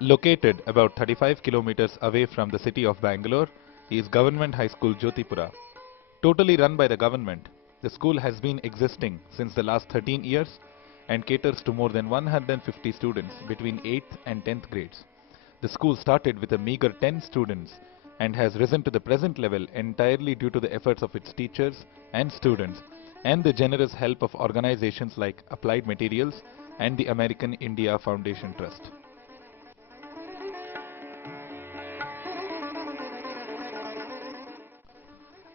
Located about 35 kilometers away from the city of Bangalore is Government High School Jyotipura. Totally run by the government, the school has been existing since the last 13 years and caters to more than 150 students between 8th and 10th grades. The school started with a meager 10 students and has risen to the present level entirely due to the efforts of its teachers and students and the generous help of organizations like Applied Materials and the American India Foundation Trust.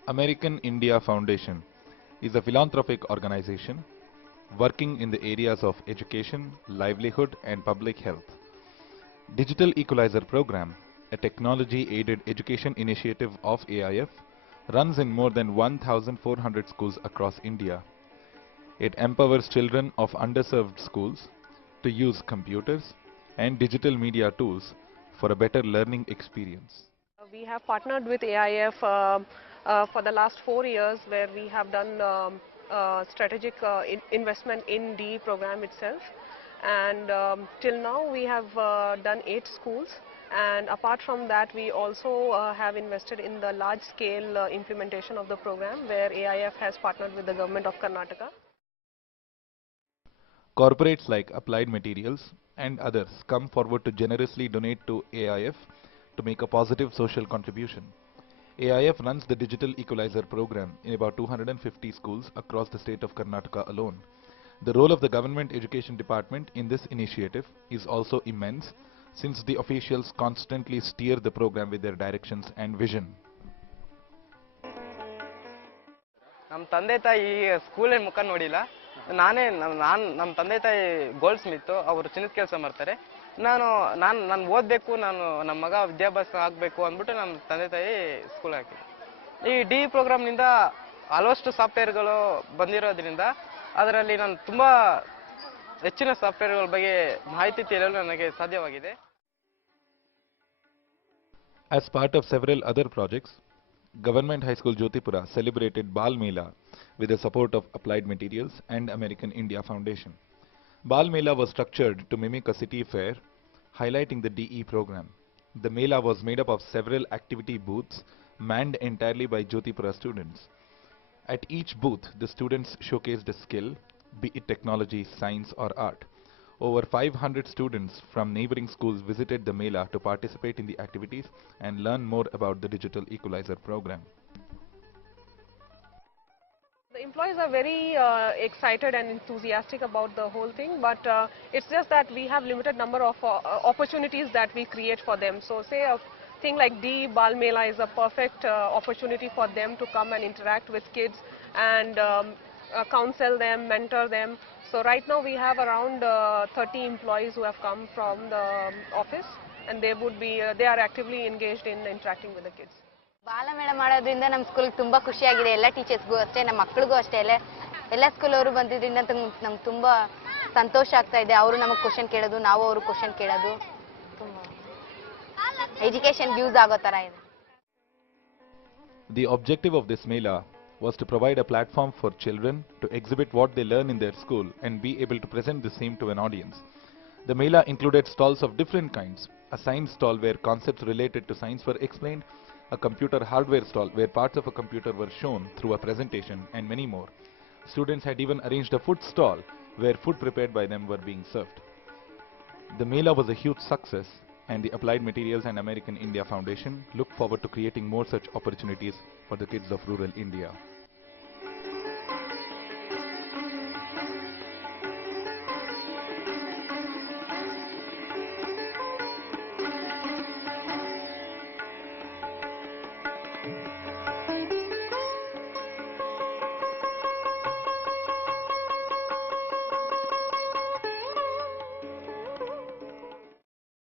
American India Foundation is a philanthropic organization working in the areas of education, livelihood and public health. Digital Equalizer Program, a technology-aided education initiative of AIF, runs in more than 1,400 schools across India. It empowers children of underserved schools to use computers and digital media tools for a better learning experience. We have partnered with AIF for the last 4 years, where we have done strategic investment in the program itself. And till now we have done 8 schools, and apart from that we also have invested in the large scale implementation of the program, where AIF has partnered with the government of Karnataka. Corporates like Applied Materials and others come forward to generously donate to AIF to make a positive social contribution. AIF runs the Digital Equalizer program in about 250 schools across the state of Karnataka alone. The role of the Government Education Department in this initiative is also immense, since the officials constantly steer the program with their directions and vision. ನಮ್ಮ ತಂದೆ ತಾಯಿ ಸ್ಕೂಲಲ್ಲಿ ಮುಖ ನೋಡಿಲ್ಲ. ನಮ್ಮ ತಂದೆ ತಾಯಿ gold Smith, ಅವರು ಚಿನ್ನದ ಕೆಲಸ ಮಾಡ್ತಾರೆ. ನಾನು ಓದಬೇಕು, ನಮ್ಮ ಮಗ ವಿದ್ಯಾಭ್ಯಾಸ ಆಗಬೇಕು ಅಂದ್ಬಿಟ್ಟು ನಮ್ಮ ತಂದೆ ತಾಯಿ ಸ್ಕೂಲ್ ಹಾಕಿದ್ರು. ಈ ಡಿ ಪ್ರೋಗ್ರಾಮ್ನಿಂದ ಹಲವಷ್ಟು ಸಾಫ್ಟ್ವೇರ್ಗಳು ಬಂದಿರೋದ್ರಿಂದ ಅದರಲ್ಲಿ ನಾನು ತುಂಬ ಹೆಚ್ಚಿನ ಸಾಫ್ಟ್ವೇರ್ಗಳ ಬಗ್ಗೆ ಮಾಹಿತಿ ತಿಳಿಯಲು ನನಗೆ ಸಾಧ್ಯವಾಗಿದೆ. As part of several other projects, Government High School Jyotipura celebrated Bal Mela with the support of Applied Materials and American India Foundation. Bal Mela was structured to mimic a city fair, highlighting the DE program. The Mela was made up of several activity booths manned entirely by Jyotipura students. At each booth, the students showcased a skill, be it technology, science or art. Over 500 students from neighboring schools visited the Mela to participate in the activities and learn more about the Digital Equalizer program. The employees are very excited and enthusiastic about the whole thing, but it's just that we have limited number of opportunities that we create for them. So say a thing like the Bal Mela is a perfect opportunity for them to come and interact with kids and counsel them, mentor them. So right now we have around 30 employees who have come from the office, and they are actively engaged in interacting with the kids. ಬಾಲಮೇಳ ಮಾಡೋದ್ರಿಂದ ನಮ್ಮ ಸ್ಕೂಲ್ಗೆ ತುಂಬ ಖುಷಿಯಾಗಿದೆ. ಎಲ್ಲ ಟೀಚರ್ಸ್ಗೂ ಅಷ್ಟೇ, ನಮ್ಮ ಮಕ್ಕಳಿಗೂ ಅಷ್ಟೇ, ಎಲ್ಲ ಸ್ಕೂಲವರು ಬಂದಿದ್ದರಿಂದ ನಮ್ಗೆ ತುಂಬ ಸಂತೋಷ ಆಗ್ತಾ ಇದೆ. ಅವರು ನಮಗೆ ಕ್ವಶನ್ ಕೇಳೋದು, ನಾವು ಅವರು ಕ್ವಶನ್ ಕೇಳೋದು, ತುಂಬ ಎಜುಕೇಶನ್ ಯೂಸ್ ಆಗೋ ಥರ ಇದೆ. The objective of this Mela was to provide a platform for children to exhibit what they learn in their school and be able to present the same to an audience. The Mela included stalls of different kinds: a science stall where concepts related to science were explained, a computer hardware stall where parts of a computer were shown through a presentation, and many more. Students had even arranged a food stall where food prepared by them were being served. The Mela was a huge success, and the Applied Materials and American India Foundation look forward to creating more such opportunities for the kids of rural India.